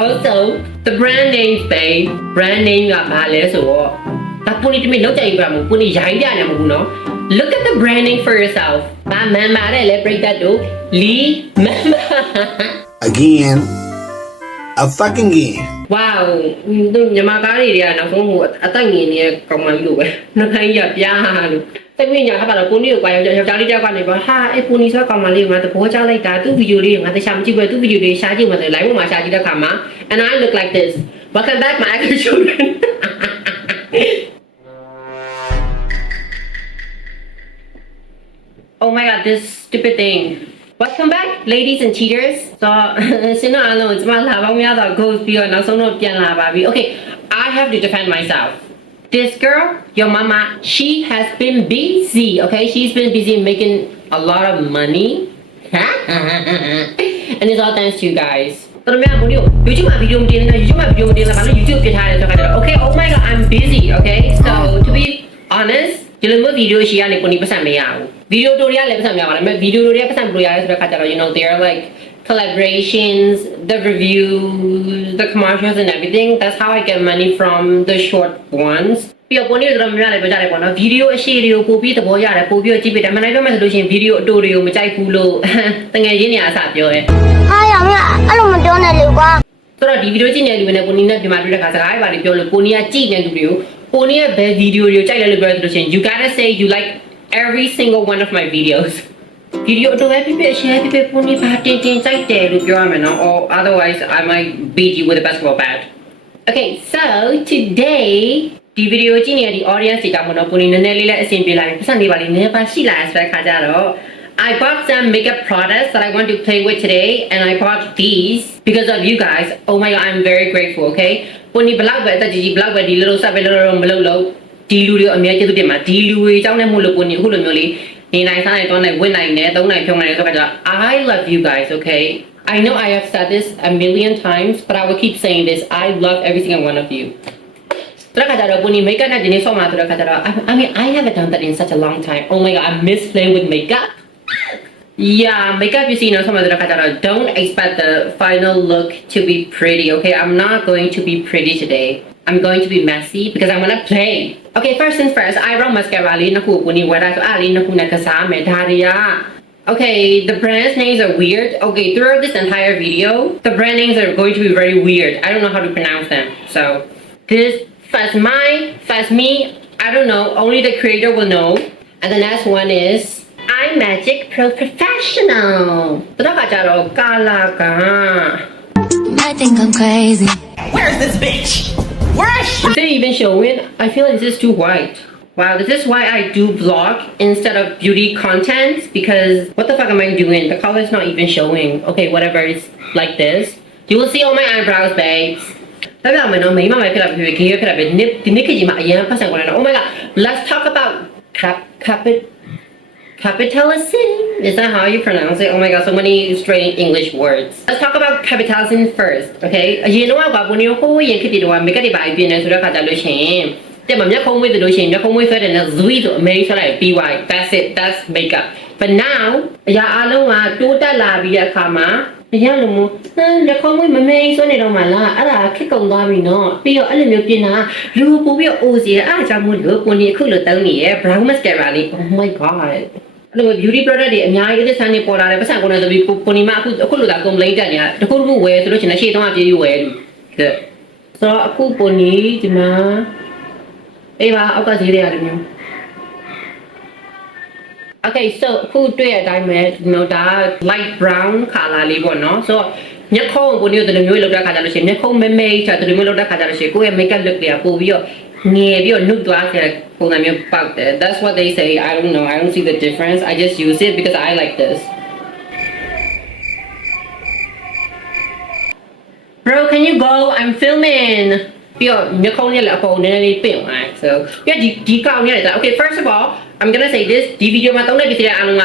Also, the brand name babe. Brand name ကဘာလဲဆိုတော့ဒါပူနီတမီလောက်ကြိုက်ပြမှာပူနီရိုင်းပြနေမှာဘူးနော် Look at the branding for yourself. ဘာမှန်ပါတယ်လေပြိတ္တတို့လီမမ Again. A fucking again. Wow တို့ညီမကားတွေကနောက်ဆုံးဟိုအသက်ငင်နေတဲ့ကောင်မကြီးလိုပဲနှခိုင်းရပြားလို့စိတ်ဝိညာဉ်ဟာပါတော့ပူနီကိုကွာယောက်ျားလေးတယောက်ကနေပါဟာအဲ့ပူနီဆိုကောင်မလေးကငါသဘောကျလိုက်တာသူ့ဗီဒီယိုလေးငါတခြားမကြည့်ဘူးသူ့ဗီဒီယိုလေးရှားကြည့်မှဆို live ပေါ်မှာရှားကြည့်တဲ့ခါမှာ and I look like this welcome back my actual children Oh my god this stupid thing Welcome back ladies and cheaters so ရှင်တို့အားလုံးကျွန်မလာပေါင်းများစွာ ghost ပြီးတော့နောက်ဆုံးတော့ပြန်လာပါပြီ Okay I have to defend myself This girl, your mama, she has been busy, okay? She's been busy making a lot of money. And it's all thanks to you guys. But I'm YouTube video, YouTube okay, oh my god, I'm busy, okay? So to be honest, you know video she had video tutorial video you know they are like collaborations, the reviews, the commercials and everything. That's how I get money from the short ones. ပြီးတော့ပုံလေးတော့များလည်းပြောကြတယ်ပေါ့နော်ဗီဒီယိုအရှိတွေကိုပို့ပြီးသဘောရတယ်ပို့ပြီးတော့ကြည့်ပြတယ်မနိုင်တော့မှဆိုလို့ရှိရင်ဗီဒီယိုအတူတွေကိုမကြိုက်ဘူးလို့တငယ်ချင်းတွေအစားပြောတယ်ဟာရမအဲ့လိုမပြောနဲ့လေကွာဆိုတော့ဒီဗီဒီယိုကြည့်နေတဲ့လူတွေနဲ့ပုံနီနဲ့ဒီမှာတွေ့တဲ့ခါစကားတွေပါပြီးပြောလို့ပုံနီကကြည့်နေတဲ့လူတွေကိုပုံနီရဲ့ဘယ်ဗီဒီယိုတွေကိုကြိုက်လဲလို့ပြောလို့ရှိရင် you gotta say you like every single one of my videos ဗီဒီယိုအတူပဲပြ share ပြပုံနီပါတင်ကြိုက်တယ်လို့ပြောရမယ်နော် or otherwise I might beat you with a basketball bat Okay so todayဒီဗီဒီယိုကြည့်နေတဲ့ဒီ audience တွေကြောင့်မနော်ပုံနေနည်းနည်းလေးလည်းအဆင်ပြေလာပြီပတ်စံလေးပါလေးနည်းပါရှိလာဆိုတဲ့ခါကျတော့ I bought some makeup products that I want to play with today and I bought these because of you guys oh my god I'm very grateful okay ပုံနေဘလောက်ပဲအသက်ကြီးကြီးဘလောက်ပဲဒီလိုဆက်ပဲလို့မလုပ်လို့ဒီလူတွေအများကြီးသူတင်မှာဒီလူတွေအကြောင်းနဲ့မို့လို့ပုံနေအခုလိုမျိုးလေးနေနိုင်စားနိုင်တော့နိုင်ဝင်နိုင်တယ်သုံးနိုင်ဖြုံနိုင်တယ်ဆိုတော့ I love you guys okay I know I have said this a million times but I will keep saying this I love every single one of you I mean, I haven't done that in such a long time. Oh my god, I miss playing with makeup. Yeah, makeup you see, don't expect the final look to be pretty, okay? I'm not going to be pretty today. I'm going to be messy because I'm gonna play. Okay, first things first, eyebrow mascara. Okay, the brand names are weird. Okay, throughout this entire video, the brand names are going to be very weird. I don't know how to pronounce them. So, this Fast mine, fast me, I don't know, only the creator will know. And the next one is iMagic Pro Professional. I think I'm crazy. Where's this bitch? Where is she? Is it even showing? I feel like this is too white. Wow, this is why I do vlog instead of beauty content because what the fuck am I doing? The color is not even showing. Okay, whatever, it's like this. You will see all my eyebrows, babes. Oh my god, let's talk about capitalism. Is that how you pronounce it? Oh my god, so many strange English words. Let's talk about capitalism first, okay? You know what? When you go in, you can make it by being a sort of cataloging. Then I'm not going with the lotion, you're going with it and a sweet make sure like BY. That's it, that's makeup. But now, yeah, I don't want to do that la via kama. ရလို့မညခေါင်းမွေးမမေးစွနေတော့မှလားအဲ့ဒါခက်ကုန်သွားပြီနော်ပြီးတော့အဲ့လိုမျိုးပြင်တာလူပို့ပြီးအိုစီအားကြောင့်မို့လို့ကိုနေအခုလိုတောင်းနေရ brown mascara လေး oh my god အဲ့လို beauty product တွေအများကြီးတစ်ဆန်းနေပေါ်လာတယ်ပတ်စံကုန်နေဆိုပြီးကိုနေမှာအခုလိုသာ complaint တက်နေတာတခုတခုဝယ်ဆိုလို့ရှိရင်ရှေ့တော့အပြေးပြီးဝယ်လို့ဆိုတော့အခုကိုနေဒီမှာအေးပါအောက်ကဈေးတွေရတယ်မျိုးOkay, so who do it? I made no that light brown color libo no. So nyakho ko ni the new look da khaja lo shin nyakho me me cha the new look da khaja lo shin ko ye makeup look dia po bi yo nge bi yo nude twa seပုံစံမျိုးပေါက်တယ် That's what they say. I don't know. I don't see the difference. I just use it because I like this. Bro, can you go? I'm filming. ပြီးတော့မျက်ခုံးနဲ့လည်းအပေါ်နည်းနည်းလေးပင့်သွားဆိုပြီးတော့ဒီကောင်နဲ့လည်း Okay, first of all, I'm gonna say this. ဒီ video မှာသုံးတဲ့ပစ္စည်းတွေအားလုံးက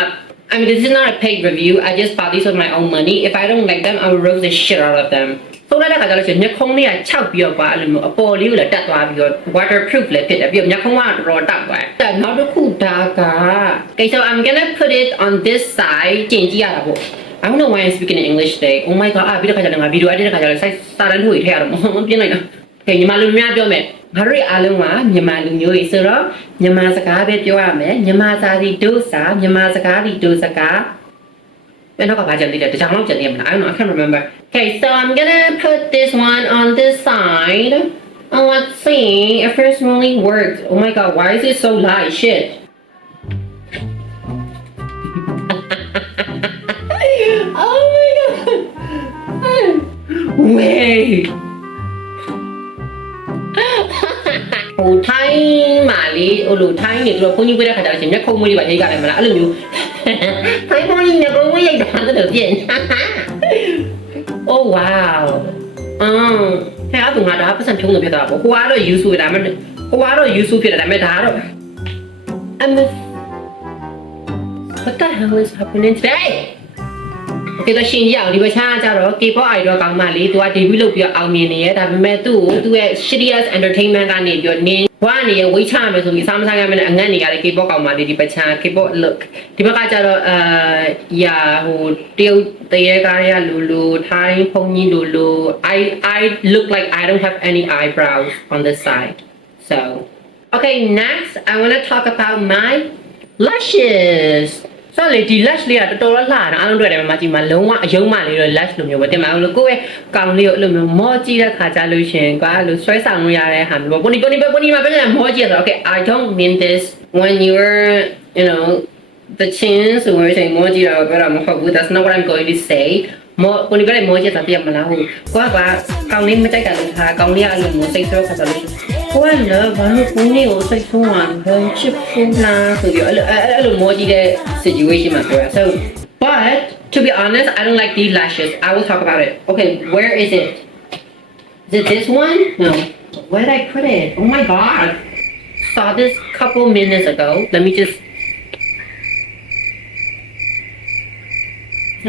I mean, this is not a paid review. I just bought these with my own money. If I don't like them, I will roast the shit out of them. ဆိုတော့ခါကြလို့ရှိရင်မျက်ခုံးလေးကခြောက်ပြီးတော့ကွာအဲ့လိုမျိုးအပေါ်လေးကိုလည်းတက်သွားပြီးတော့ waterproof လည်းဖြစ်တယ်ပြီးတော့မျက်ခုံးကတော့တော်တောက်သွားတယ်နောက်တစ်ခုဒါက Okay, so I'm gonna put it on this side ကျင်ကြည့်ရတာပေါ့ I don't know why I'm speaking in English today. Oh my god ပြီးတဲ့ခါကျတော့ငါဗီဒီယို edit တဲ့ခါကျတော့စိုက်စာတန်းထုတ်ရထည့်ရတော့မပြင်းလိုက်တော့။ Okay ညီမလူများပြောမယ်။ငါတို့ရဲ့အားလုံးကမြန်မာလူမျိုးတွေဆိုတော့မြန်မာစကားပဲပြောရမယ်။မြန်မာစာစီဒုစာမြန်မာစကားစီဒုစကားI don't know, I can't remember. Okay, so I'm gonna put this one on this side. And let's see if this really works. Oh my god, why is it so light? Shit. Oh my god. Wait. ဟိုထိုင်းမာလေးဟိုလိုထိုင်းနေသူတို့ဘုန်းကြီးပြတဲ့ခါကျတော့ရှင်မျက်ခုံးမွေးတွေပါရိတ်ကြတယ်မလားအဲ့လိုမျိုးထိုင်းဘုန်းကြီးမျက်ခုံးမွေးရိတ်တာတော့ပြင် Oh wow ဟဲ့အဲ့ဒါငါဒါပတ်စံဖြုံးလို့ဖြစ်တာပေါ့ဟိုကတော့ use ဆိုတာမဲ့ဟိုကတော့ use ဖြစ်တယ်ဒါပေမဲ့ဒါကတော့ What the hell is happening today? Okay တော့ရှင်ကြီးအောင်ဒီဘက်ချားကျတော့ K-pop idol ကောင်းမလေးသူက debut လုပ်ပြီးအောင်မြင်နေရဲ့ဒါပေမဲ့သူ့ရဲ့ shittiest entertainment ကနေပြီးတော့နင်းဝါနေရဝိတ်ချမယ်ဆိုပြီးစားမစားရမယ်နဲ့အငတ်နေရတဲ့ K-pop ကောင်းမလေးဒီဘက်ချား K-pop look ဒီဘက်ကကျတော့ရာဟိုတရုတ်တရေကားရလူထိုင်းဖုန်ကြီးလူ I look like I don't have any eyebrows on this side so okay next I want to talk about my lashes so လေဒီ lash လေးကတော်တော်လှတာအားလုံးတွေ့တယ်မှာကြည့်မှာလုံးဝအယုံမလေးတော့ lash လိုမျိုးပဲတင်မအောင်လို့ကိုယ့်ရဲ့ကောင်လေးကိုအဲ့လိုမျိုးမောကြည့်တဲ့ခါကြလို့ရှင်ကွာအဲ့လိုဆွဲဆောင်လို့ရတဲ့ဟာမျိုးပေါ့ပုံဒီမှာပြန်မောကြည့်တော့ okay I don't mean this when you're you know the chins or saying မောကြည့်တော့ပြောတာမဟုတ်ဘူး that's not what I'm going to say မောပုံဒီကလေးမောကြည့်တာပြမလားဟုတ်ကွာကောင်လေးမကြိုက်တာလို့ခါကောင်လေးကအဲ့လိုမျိုးစိတ်ဆိုးခါကြလို့ကိုကလည်းဘာလို့ကိုနေကိုစိတ်ဆိုးအောင်ဘယ်ချစ်ဖို့လားဆိုပြီးအဲ့လိုမောကြည့်တဲ့ situation မှာပြောရ so but to be honest I don't like these lashes I will talk about it okay where is it this one no where did I put it oh my god saw this couple minutes ago let me just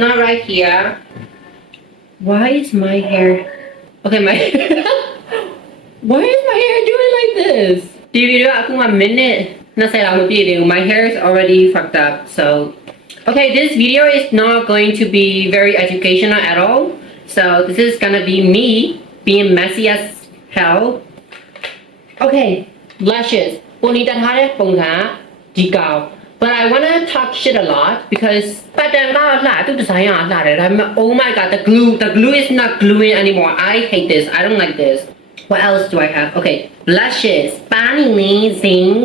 not right here why is my hair okay my why is my hair doing like thisဒီဗီဒီယိုအခုမှ minute 20လောက်မပြည့်သေးဘူး my hair is already fucked up so okay this video is not going to be very educational at all so this is gonna be me being messy as hell okay lashes ပုံနေတာထားတဲ့ပုံကဒီကောင် but I want to talk shit a lot because pattern ကလှသူ design ကလှတယ်ဒါပေမဲ့ oh my god the glue is not gluing anymore I hate this I don't like this what else do I have okay blushes panini zing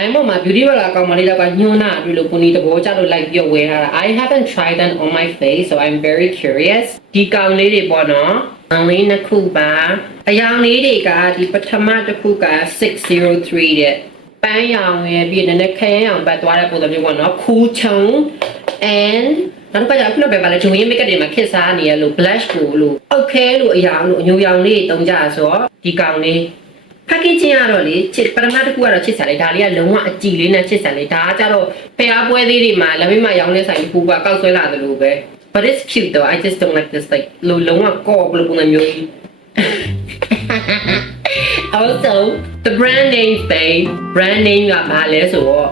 I'm on my beauty roller ကောင်မလေးတော့ကညွန်းတာတွေ့လို့ပုံဒီတဘောကြလို့ like ပြောဝဲထားတာ I haven't tried them on my face so I'm very curious ဒီကောင်လေးတွေပေါ့နော်အောင်လေးနှစ်ခုပါအယောင်လေးတွေကဒီပထမတစ်ခုက603တဲ့ပန်းရောင်ရဲ့ပြီးနည်းနည်းခရမ်းရောင်ပတ်သွားတဲ့ပုံစံမျိုးပေါ့နော်ခူးချုံ and နောက်တစ်ခါကျအခုတော့ပဲပါလေဂျုံရင်း makeup တွေမှာခက်စားနေရလို့ blush ကိုလို့ okay လို့အယောင်လို့အညိုရောင်လေးတုံးကြဆိုတော့ဒီကောင်လေး packaging ကတော့လေချစ်ပထမတစ်ခုကတော့ချစ်စားလိုက်ဒါလေးကလုံးဝအကြည်လေးနဲ့ချစ်စားလိုက်ဒါကကြတော့ဖျားပွဲသေးတွေမှာလက်မင်းမှာရောင်းနေဆိုင်တစ်ခုကကောက်ဆွဲလာသလိုပဲ but it's cute though I just don't like this like လုံးဝကော့ဘလို့ပုံစံမျိုးကြီး also the brand name babe brand name ကဘာလဲဆိုတော့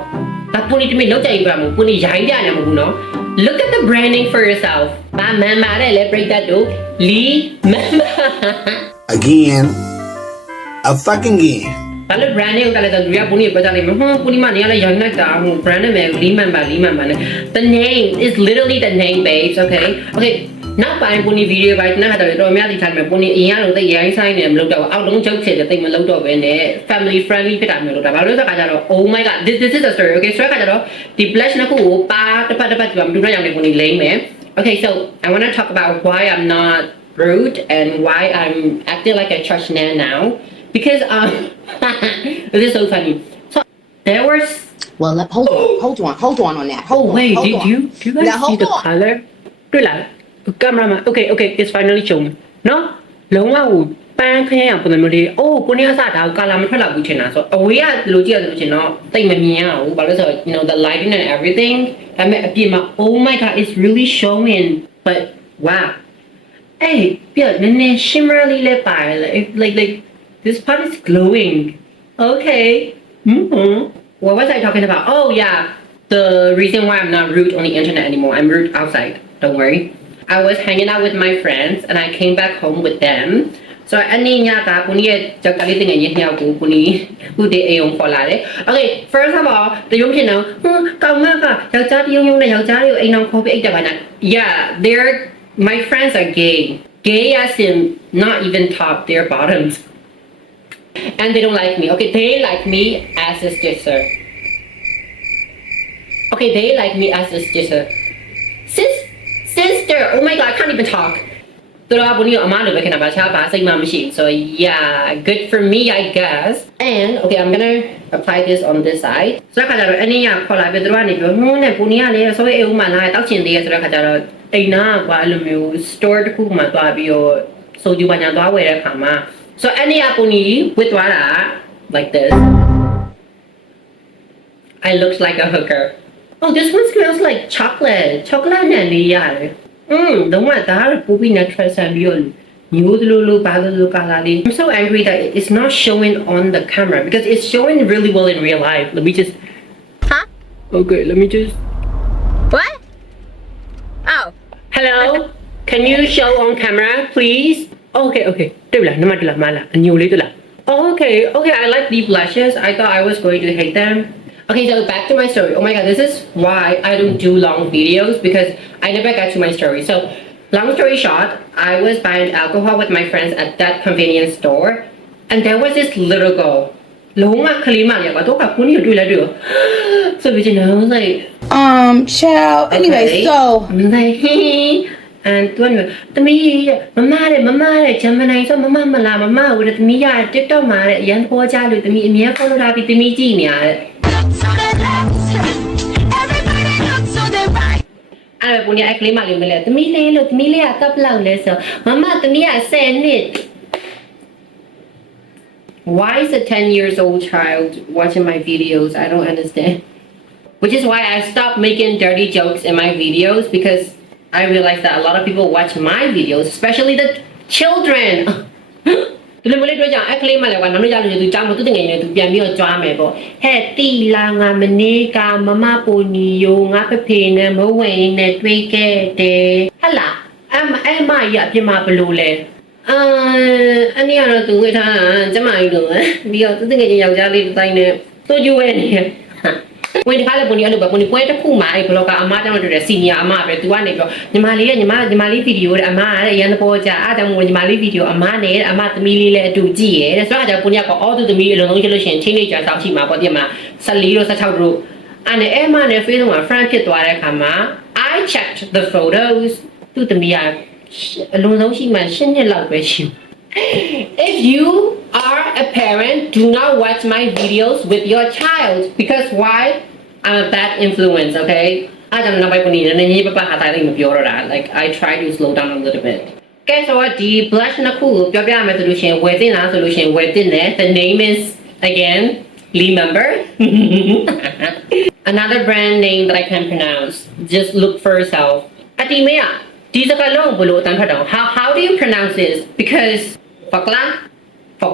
ဒါပုံနေတမင်လောက်ကြိုက်ပြမှာပုံနေရိုင်းပြနေမှာဘူးနော် look at the branding for yourself ဘာမှန်ပါတယ်လေပြိတ္တတို့ Lee Again. A fucking game. ဘာလို့ branding ကိုကလည်းသူရပုံနေပြောကြလိမ့်မယ်ပုံဒီမှာနေရလဲရိုင်းလိုက်တာဟို brand name ကို Lee member နဲ့ the name is literally the name babes okay နောက်ပိုင်းပုံဒီ video ပိုင်းနဲ့ဟာတော့များသိထားမယ်ပုံဒီအရင်ကတော့တိတ်ရိုင်းဆိုင်နေမလုပ်တော့အောက်လုံးချုပ်ချင်တယ်တိတ်မလုပ်တော့ဘဲနဲ့ family friendly ဖြစ်တာမျိုးလုပ်တာဘာလို့လဲဆိုတော့ oh my god this is a story okay ဆိုတော့ကတော့ဒီ blush နှစ်ခုကိုပါတစ်ပတ်ဒီမှာမတူတဲ့ရောင်တွေပုံဒီလိမ့်မယ် okay so I want to talk about why I'm not rude and why I'm acting like a trash man now because this is so funny so there was Well, hold on on that. Hold on. wait hold did on. you guys Now, see hold the on. color တွေ့လား camera မှာ okay it's finally shown နော်လုံးဝဟိုပန်းခင်းအောင်ပုံစံမျိုးလေးအိုးကိုနေအစားဒါကို color မထွက်တော့ဘူးထင်တာဆိုအဝေးကလိုကြည့်ရဆိုလို့ရှင်တော့တိတ်မမြင်ရဘူးဘာလို့ဆိုတော့ you know the lighting and everything ဒါပေမဲ့အပြင်မှာ oh my god it's really showing but wow hey ပြနည်းနည်း shimmerly လေးပါတယ် like this part is glowing okay what was I talking about oh yeah the reason why I'm not rude on the internet anymore I'm rude outside don't worry. I was hanging out with my friends and I came back home with them. So အနည်းညကကိုနီရဲ့ကြောက်ကလေးတငယ်ချင်းနှစ်ယောက်ကိုကိုနီခုတည်းအိမ်အောင်ခေါ်လာတယ် Okay first of all တရုံဖြစ်တော့ကောင်မကယောက်ျားတရုံရုံနဲ့ယောက်ျားတွေကိုအိမ်အောင်ခေါ်ပြီးအိတ်တက်ပါနဲ့ Yeah they're my friends are gay gay as in not even top they're bottoms and they don't like me okay they like me as a sister okay they like me as a sister sister oh my god I can't even talk so yeah good for me I guess and okay I'm gonna apply this on this side so ခါကျတော့အနည်းရခေါ်လာပြီးသူတို့ကနေပြောဟွန်းနဲ့ကိုနီကလည်းဆိုအေးဦးမလာတောက်ချင်သေးရဆိုတော့ခါကျတော့အိမ်နာကွာအဲ့လိုမျိုး store တစ်ခုမှသွားပြီးတော့ဆိုဂျူဘာညာသွားဝယ်တဲ့ခါမှာ so အနည်းရကိုနီဝစ်သွားတာ like this I looked like a hooker oh this one smells like chocolate နဲ့လေးရတယ် don't want that poopy natural sambiol I'm so angry that it's not showing on the camera because it's showing really well in real life. Let me just Okay, let me just What? Oh. Hello? Can you show on camera, please? Okay. Tula, nama tula mala. Anyuli tula. Okay, I like the blushes. I thought I was going to hate them. Okay, so back to my story. Oh my god, this is why I don't do long videos because I never got to my story. So, long story short, I was buying alcohol with my friends at that convenience store, and there was this little girl. So, you know, like, child. Anyway, okay. so I'm like, and when mama, Gemini, so mama, with me, I took on my young poor child with me, me, followed up with me, genius. Everybody looks so they right. I punya actually malu mele. Tumi le atap lang le so. Mama tumi send it. Why is a 10 years old child watching my videos? I don't understand. Which is why I stopped making dirty jokes in my videos because I realized that a lot of people watch my videos, especially the children. သူလည်းမလေးတွေ့ကြအဲ့ကလေးမလည်းကွာနောက်နေ့ကျလို့သူကြောင်းလို့သူတငယ်နေသူပြန်ပြီးတော့ကြွားမယ်ပေါ့ဟဲ့တီလာငါမနေကမမပူနီယိုငါဖဖေနဲ့မဝင်းနဲ့တွေ့ခဲ့တယ်ဟလာအဲ့မကြီးအပြစ်မဘလို့လဲအနည်းကတော့သူဝေးထားကျမကြီးတို့ပြီးတော့သူတငယ်ချင်းယောက်ျားလေးတိုင်းနဲ့သူ့ကျွေးနေဝင်ဒီကားလည်းပုံနေအဲ့လိုပဲပုံနေပွဲတစ်ခုမှာအဲ့ဘလော့ကအမတောင်းတဲ့စီနီယာအမပဲသူကနေပြောညီမလေးဗီဒီယိုတဲ့အမတဲ့ရန်ပေါ်ကြအားကြောင့်ညီမလေးဗီဒီယိုအမနဲ့အမသမီးလေးလည်းအတူကြည့်ရဲတဲ့ဆိုတော့အကြောင်းပုံရကအော်သူသမီးအလုံးလုံးကြည့်လို့ရှိရင် teenager ဆောက်ရှိမှာပေါ့ဒီမှာ14တို့16တို့အဲ့မနဲ့ Facebook မှာ friend ဖြစ်သွားတဲ့အခါမှာ I checked the photos သူသမီးကအလုံးလုံးရှိမှ10နှစ်လောက်ပဲရှိ If you are a parent, do not watch my videos with your child because why? I'm a bad influence, okay? I don't know why like I try to slow down a little bit. Okay, so what the blush na cool solution within our solution within it. The name is again remember another brand name that I can't pronounce. Just look for yourself. Atimea, how do you pronounce this? Because Fakla? I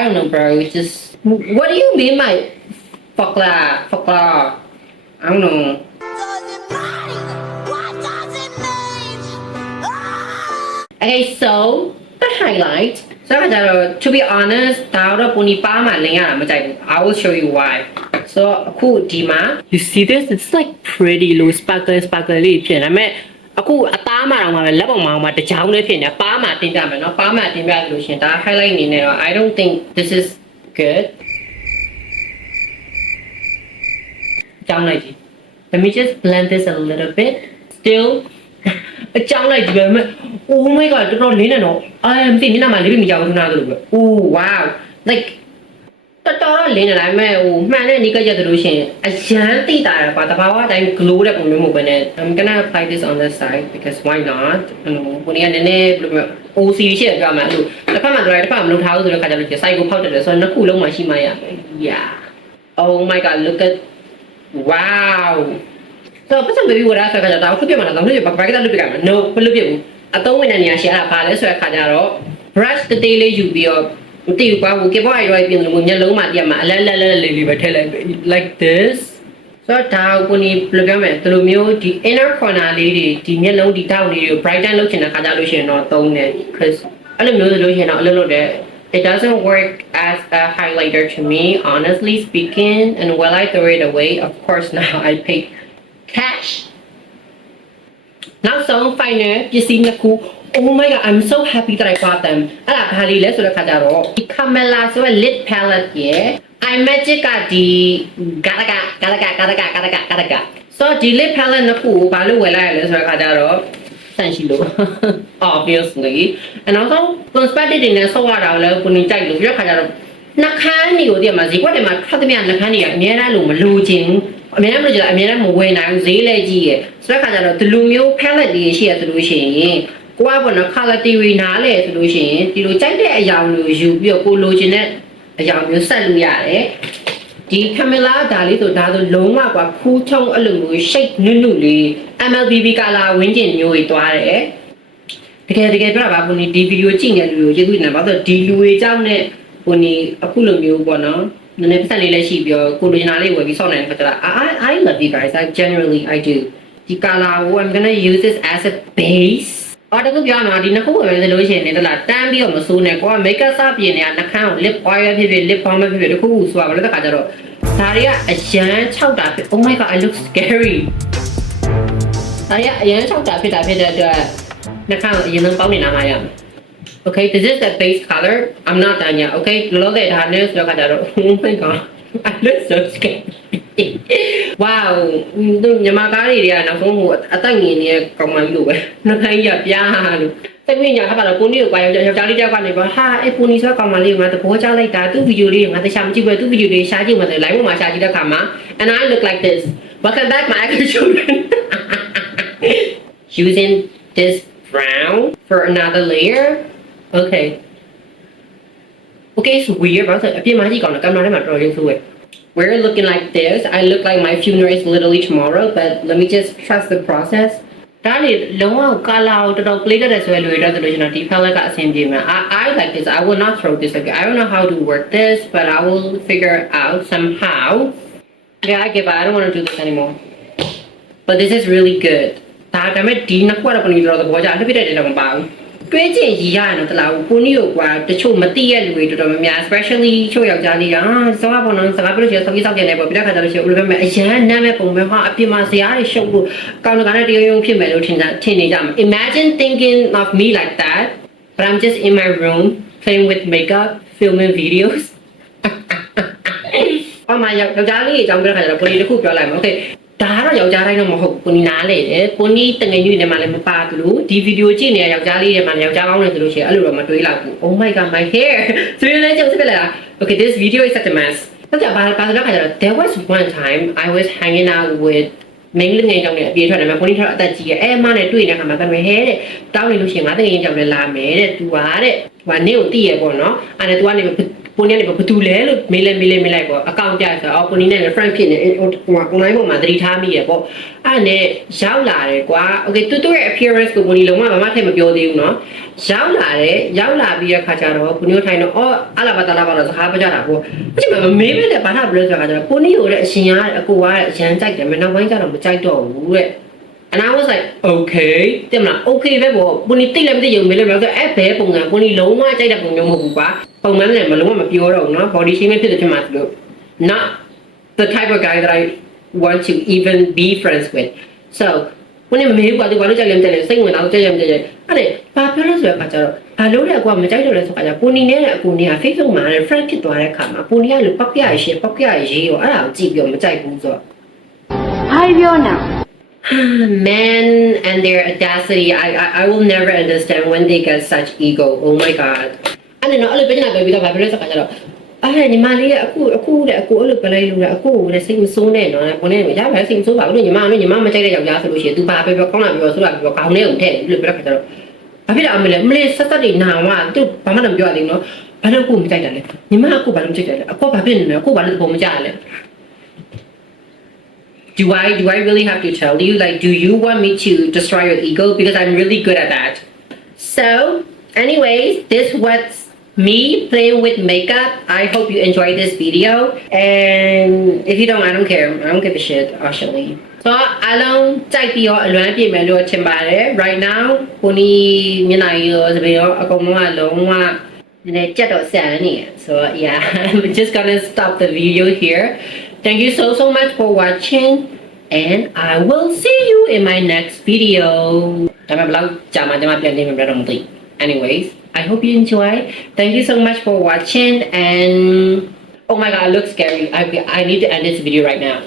don't know, bro. It's just what do you mean by Fakla? I don't know. What does it mean? Okay, so the highlight. So to be honest, I will show you why. So cool, Dima. You see this? It's like pretty low sparkly. I mean, အခုအသားမှတော့မှာပဲလက်ပေါ်မှာတချောင်းလေးဖြစ်နေပါးမှတင်ပြမယ်နော်ပါးမှတင်ပြလို့ရှင်ဒါ highlight အနေနဲ့တော့ I don't think this is good ကြောင်းလိုက်ကြည့် Let me just blend this a little bit still အကြောင်းလိုက်ကြည့်ပဲ Oh my god တော်တော်လေးနေတော့မသိမျက်နှာမှာလေးမကြောက်ဘူးနားလို့ပဲ Oh wow like တော်လေးနေလိုက်မဲ့ဟိုမှန်တဲ့နီးကရက်တို့ရှင်အရန်တိတာရပါတဘာဝအတိုင်း glow တဲ့ပုံမျိုးမဟုတ်ဘဲနဲ့ I'm gonna apply this on this side because why not ဟိုနေရာနည်းနည်းဘယ်လိုမျိုး OC ရှိရကြမှာအဲ့လိုတစ်ဖက်မှာတော့တစ်ဖက်မလုပ်ထားဘူးဆိုတော့ခါကြလို့ရှိရင် side ကိုဖောက်တယ်ဆိုတော့နှစ်ခုလုံးမှရှိမှရမယ် Yeah Oh my god look at wow so ပတ်စံ baby ဝရဆိုတော့ခါကြတော့ခုပြမှာတော့ဘာကတလုပ်ပြကြမှာ No မလုပ်ပြဘူးအသုံးဝင်တဲ့နေရာရှိအဲ့ဒါပါလဲဆိုတဲ့ခါကြတော့ brush တသေးလေးယူပြီးတော့မသိဘူးကွာဟိုကေပေါ်ရိုက်ပြင်လို့မျက်လုံးမှာပြတ်မှာအလက်လေးပဲထည့်လိုက် like this ဆိုတော့ဒါကိုဘယ်လိုပြောမလဲဒီလိုမျိုးဒီ inner corner လေးတွေဒီမျက်လုံးဒီတောက်လေးတွေကို brighten လုပ်ချင်တဲ့ခါကြလို့ရှိရင်တော့သုံးတယ် because အဲ့လိုမျိုးဆိုလို့ရှိရင်တော့အလုပ်လုပ်တဲ့ it doesn't work as a highlighter to me honestly speaking and will I throw it away of course now I pay cash နောက်ဆုံး final ပစ္စည်းနှစ်ခု oh my god I'm so happy that I got them အဲ့ဒါဘာလေးလဲဆိုတဲ့ခါကြတော့ဒီ Camilla ဆိုတဲ့ lip palette ရဲ့ iMagic ကဒီ Galaga ဆိုတော့ဒီ lip palette နှစ်ခုကိုဘာလို့ဝယ်လိုက်ရလဲဆိုတဲ့ခါကြတော့ဆန်ရှိလို့ obviously and also conspected တွေနဲ့ဆော့ရတာလည်းကိုနေကြိုက်လို့ပြီးတော့ခါကြတော့နှခမ်းတွေကိုတည်းမှာဈေးကွက်တွေမှာထွက်သမျှနှခမ်းတွေကအများအားလို့မလိုချင်အများအားမလို့ကြအများအားမဝယ်နိုင်ဘူးဈေးလည်းကြီးရယ်ဆိုတဲ့ခါကျတော့ဒီလိုမျိုး palette တွေရှိရဆိုလို့ရှိရင်ကိုကဘောနော် color theory နားလဲဆိုလို့ရှိရင်ဒီလိုကြိုက်တဲ့အရာမျိုးယူပြီးတော့ကိုလိုချင်တဲ့အရာမျိုးဆက်လို့ရတယ်ဒီ Camilla ဒါလေးဆိုဒါဆိုလုံးဝကွာဖူးထုံအဲ့လိုမျိုး shape နုနုလေး MLBB color ဝင်းကျင်မျိုးတွေတွားတယ်တကယ်ပြောတာပါဘုန်းကြီးဒီဗီဒီယိုကြည့်နေလူကိုကျေးဇူးတင်ပါတယ်ဘာလို့ဒီလူတွေကြောင့်နဲ့ဘုန်းကြီးအခုလိုမျိုးပေါ့နော်နည်းနည်းပတ်စံလေးလည်းရှိပြီးတော့ကိုလိုချင်တာလေးဝယ်ပြီးဆောက်နိုင်တဲ့ခါကျတော့ I love you guys I generally I do ဒီ color ကို I'm gonna use this as a base အော်တခုပြောမှာဒီနှစ်ခုဝယ်မယ်ဆိုလို့ရှိရင်လည်းတလားတန်းပြီးတော့မစိုးနဲ့ကိုက makeup စပြင်နေတာနှခမ်းကို lip oil ဖြစ်ဖြစ် lip balm ဖြစ်ဖြစ်တခုခုဆိုတာဘာလို့တဲ့ခါကျတော့ဒါတွေကအရန်6တာဖြစ် Oh my god I look scary ဒါတွေကအရန်6တာဖြစ်တဲ့အတွက်နှခမ်းကိုအရင်ဆုံးပေါင်းနေတာမှရမယ်Okay, this is the base color. I'm not done yet. Okay, look at that. Look at that. Oh my god, I look so scared. Wow, ညီမကားတွေတွေကနောက်ဆုံးဟိုအသက်ငင်နေကောင်မလို့ပဲနှခိုင်းရပြားလို့စိတ်ဝင်ညာခါပါတော့ကိုနေကိုကွာယောက်ျားလေးတယောက်ကနေပါဟာအဲ့ကိုနေဆိုကောင်မလေးကငါသဘောကျလိုက်တာသူ့ဗီဒီယိုလေးငါတခြားမကြည့်ဘူးသူ့ဗီဒီယိုလေးရှားကြည့်မှဆို live ပေါ်မှာရှားကြည့်တဲ့ခါမှာ and I look like this. Welcome back my actual children. Using this brown for another layer. Okay. Okay, it's weird. But we're looking like this. I look like my funeral is literally tomorrow, but let me just trust the process. That is long color to later as well. We don't know the palette got same game. I like this. I will not throw this again. I don't know how to work this, but I will figure it out somehow. Yeah, I give up. I don't want to do this anymore. But this is really good. That I made Dina quite up on you the boy. I have it about. တွေ့ချင်ရရတော့တလားကိုနီကိုကွာတချို့မသိရလူတွေတော်တော်များများ especially ချို့ယောက်ျားလေးစောပါဘောနော်စကားပြောလို့ရှိရင်စောက်ကြနေပေါ့ပြတဲ့ခါကျလို့ရှိရင်ဘယ်လိုပဲအရန်နားမဲ့ပုံပဲဟာအပြင်မှာဇာတ်တွေရှုပ်လို့ကောင်းတဲ့ကနေတရုံရုံဖြစ်မယ်လို့ထင်နေကြမှာ Imagine thinking of me like that but I'm just in my room playing with makeup filming videos အော်မယောက်ျားလေးအကြောင်းပြောတဲ့ခါကျတော့ကိုနီတစ်ခုပြောလိုက်မှာ okay ဒါကတော့ယောက်ျားတိုင်းတော့မဟုတ်ကိုနီနားလေတယ်ကိုနီတငယ်ကြီးတွေမှာလည်းမပါဘူးလို့ဒီဗီဒီယိုကြည့်နေတဲ့ယောက်ျားလေးတွေမှာယောက်ျားကောင်းတယ်ဆိုလို့ရှိရင်အဲ့လိုတော့မတွေးလောက်ဘူး Oh my god my hair ဆိုရင်လည်းကြုံစပြလာ Okay this video is such a mess တော့ကြပါတော့ခါကျတော့ there was one time I was hanging out with မင်းလေးငယ်ကြောင့်လည်းအပြေးထွက်တယ်မှာကိုနီထွက်အသက်ကြီးရဲ့အဲမနဲ့တွေ့နေတဲ့ခါမှာကလည်းဟဲတဲ့တောင်းနေလို့ရှိရင်ငါတငယ်ကြောင့်လည်းလာမယ်တဲ့ तू ဟာတဲ့ဟိုနေကိုတည်ရပေါ့နော်အဲ့ဒါ तू ကနေကိုနေလည်းဘာတူလဲလို့မေးလိုက်ပေါ့အကောင့်ပြဆိုတော့ကိုနေနဲ့ friend ဖြစ်နေဟို online ပေါ်မှာသတိထားမိရပေါ့အဲ့နဲ့ရောက်လာတယ်ကွာ Okay တူရဲ့ appearance ကိုကိုနေလုံးဝဘာမှထည့်မပြောသေးဘူးနော်ရောက်လာပြီးတဲ့ခါကျတော့ကိုနေထိုင်တော့အော်အလာပါတလာပါတော့စကားပြောကြတာပေါ့အဲ့ဒီမှာမေးပဲလေဘာသာဘလို့ဆိုတာကျတော့ကိုနေကိုလည်းအရှင်ကအကိုကအရန်ကြိုက်တယ်မနောက်ပိုင်းကျတော့မကြိုက်တော့ဘူးတဲ့And I was like, okay. တဲ့မလား okay ပဲပေါ့ကိုနေတိတ်လည်းမသိရုံမေးလို့ပြောဆိုအဲ့ဘဲပုံစံကိုနေလုံးဝကြိုက်တဲ့ပုံမျိုးမဟုတ်ဘူးကွာပုံမှန်လည်းမလုံးဝမပြောတော့ဘူးနော် body shaming ဖြစ်တယ်ဖြစ်မှာလို့ not the type of guy that I want to even be friends with. So ကိုနေမမေးဘူးကွာဒီဘာလို့ကြိုက်လဲမကြိုက်လဲစိတ်ဝင်တော့ကြိုက်အဲ့ဘာပြောလို့ဆိုတော့ကကြတော့ဘာလို့လဲကွာမကြိုက်တော့လဲဆိုတော့ကိုနေနဲ့အကူနေက Facebook မှာ friend ဖြစ်သွားတဲ့အခါမှာကိုနေကလို့ပောက်ပြရေးရောအဲ့ဒါကိုကြည့်ပြီးတော့မကြိုက်ဘူးဆိုတော့ Hi, Fiona. Men and their audacity, I will never understand when they get such ego. Oh my god. I don't know. အဲ့လိုပြနေတာပဲပြီးတော့ဘာဖြစ်လဲဆိုတော့အဲ့ညီမလေးကအခုအဲ့လိုပလိုက်လို့အခုလည်းစိတ်မဆိုးနဲ့နော်ကိုနေရပါစိတ်မဆိုးပါဘူးလို့ညီမမကြိုက်တဲ့ယောက်ျားဆိုလို့ရှိရင် तू ဘာပဲပြောကောင်းလာပြောဆိုလာပြောခေါင်းထဲကိုထည့်ပြီးလို့ပြောတဲ့ခါကျတော့ဘာဖြစ်လဲမလေးဆက်တွေနာဝါ तू ဘာမှမပြောရသေးဘူးနော်ဘာလို့ကိုမကြိုက်တာလဲညီမအခုဘာလို့မကြိုက်တာလဲအခုဘာဖြစ်နေလဲအခုဘာလို့ပုံမကြရလဲDo I really have to tell you? Like, do you want me to destroy your ego? Because I'm really good at that. So, anyways, this was me playing with makeup. I hope you enjoy this video. And if you don't, I don't care. I don't give a shit, actually. So, along ကြိုက်ပြီးတော့အလွမ်းပြင်မယ်လို့ထင်ပါတယ် right now ကိုနီမျက်နှာကြီးရောသပင်ရောအကုန်လုံးကလုံးဝဒီနေ့ကြက်တော့ဆန်နေရ so yeah I'm just gonna stop the video here. Thank you so much for watching and I will see you in my next video. ဒါပေမဲ့ဘလောက်ကြာမှကျွန်မပြန်နေမှာတော့မသိ anyways I hope you enjoy. Thank you so much for watching and oh my god it looks scary. I need to end this video right now.